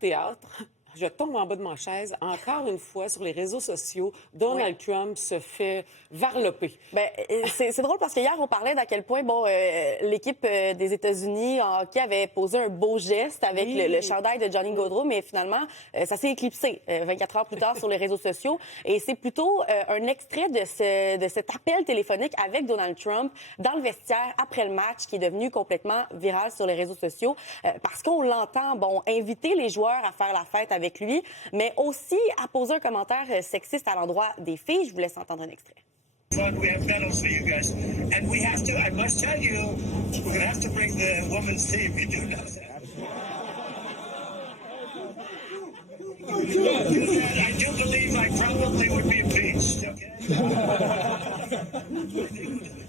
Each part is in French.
théâtre. Je tombe en bas de ma chaise. Encore une fois, sur les réseaux sociaux, Donald Trump se fait varloper. Ben, c'est drôle parce que hier, on parlait d'à quel point l'équipe des États-Unis en hockey avait posé un beau geste avec le chandail de Johnny Gaudreau, mais finalement, ça s'est éclipsé 24 heures plus tard sur les réseaux sociaux. Et c'est plutôt un extrait de cet appel téléphonique avec Donald Trump dans le vestiaire après le match qui est devenu complètement viral sur les réseaux sociaux parce qu'on l'entend, inviter les joueurs à faire la fête avec lui, mais aussi à poser un commentaire sexiste à l'endroit des filles. Je vous laisse entendre un extrait. We have medals for you guys. And we have to, I must tell you, we're going to have to bring the women's team. You do know that. I do believe I probably would be impeached, okay?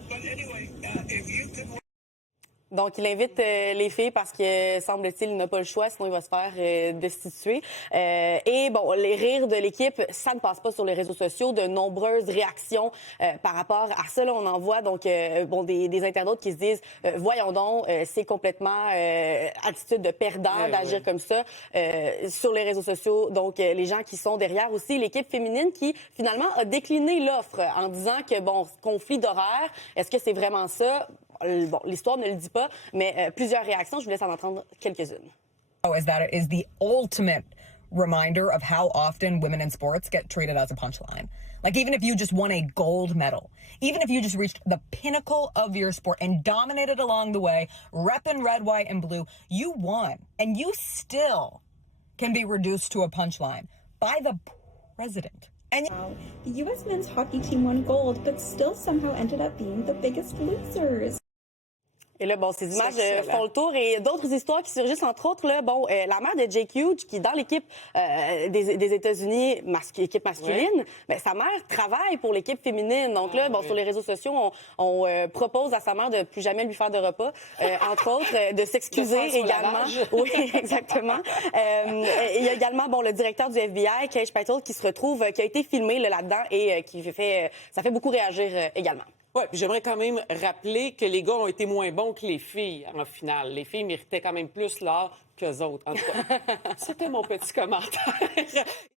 But anyway, if you could... Donc, il invite les filles parce que, semble-t-il, il n'a pas le choix, sinon il va se faire destituer. Les rires de l'équipe, ça ne passe pas sur les réseaux sociaux. De nombreuses réactions par rapport à ça. Là, on en voit donc des internautes qui se disent voyons donc, c'est complètement attitude de perdant d'agir comme ça sur les réseaux sociaux. Donc, les gens qui sont derrière aussi, l'équipe féminine qui, finalement, a décliné l'offre en disant que, conflit d'horaire, est-ce que c'est vraiment ça? L'histoire ne le dit pas, mais plusieurs réactions. Je vous laisse en entendre quelques-unes. Is that it is the ultimate reminder of how often women in sports get treated as a punchline. Like, even if you just won a gold medal, even if you just reached the pinnacle of your sport and dominated along the way, repping red, white, and blue, you won. And you still can be reduced to a punchline by the president. And the U.S. men's hockey team won gold, but still somehow ended up being the biggest losers. Et là, ces images font le tour. Et d'autres histoires qui surgissent, entre autres, là, la mère de Jake Hughes, qui est dans l'équipe des États-Unis, équipe masculine, sa mère travaille pour l'équipe féminine. Donc là, sur les réseaux sociaux, on propose à sa mère de plus jamais lui faire de repas, entre autres, de s'excuser également. Oui, exactement. Il y a également, le directeur du FBI, Kesh Patel, qui se retrouve, qui a été filmé là-dedans et ça fait beaucoup réagir également. Oui, puis j'aimerais quand même rappeler que les gars ont été moins bons que les filles en finale. Les filles méritaient quand même plus l'or qu'eux autres. En tout cas, c'était mon petit commentaire.